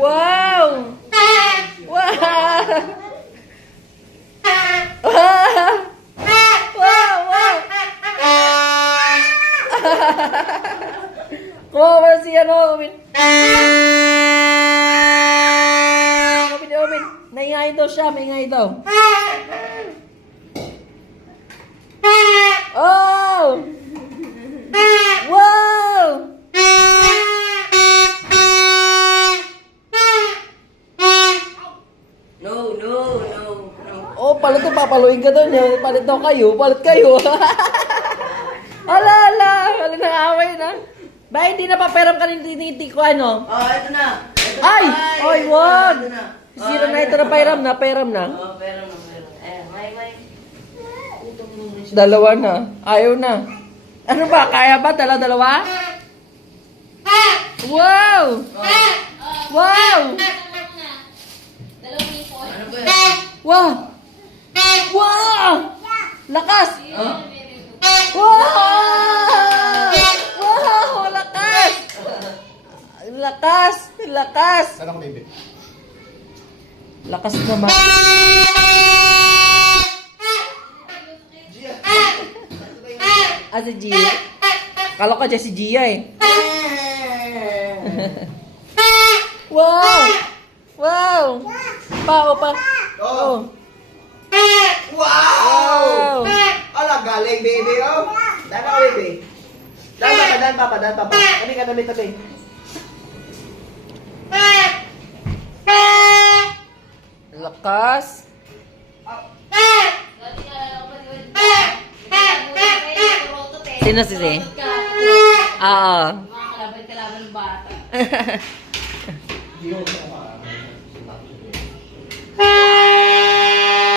Wow! Wow! Wow! Wow! Kuha ba si ano, Omin? Omin. Naingay daw siya, maingay daw. Oh! Wow! No. Oh, palit to, papaluin ka doon. Palit daw kayo, palit kayo. Ala, nang away na. Ba, hindi na paperam ka ng tiniti ko, ano? Oh, ito na. Ito na. Ay! Oy, wag! Ito na. Zero na ito na, pairam na. Oh, pero na. May. Dalawa na. Ayaw na. Ano ba, kaya ba? Dalawa? Wow! Wow! Ano ba yan? Wow! Wow! Lakas! Wow! Wow! Lakas! Lakas! Sana ko baby. Lakas naman. Si Gia. Kala ko dyan si Gia eh. Wow! Wow! Pa. Oh. Wow! Wow! Ala, galing baby, oh. Dan ako baby. Dan papa. Kami ka tabi. Lakas. Sino si Si? Oo. Kalaban ng bata.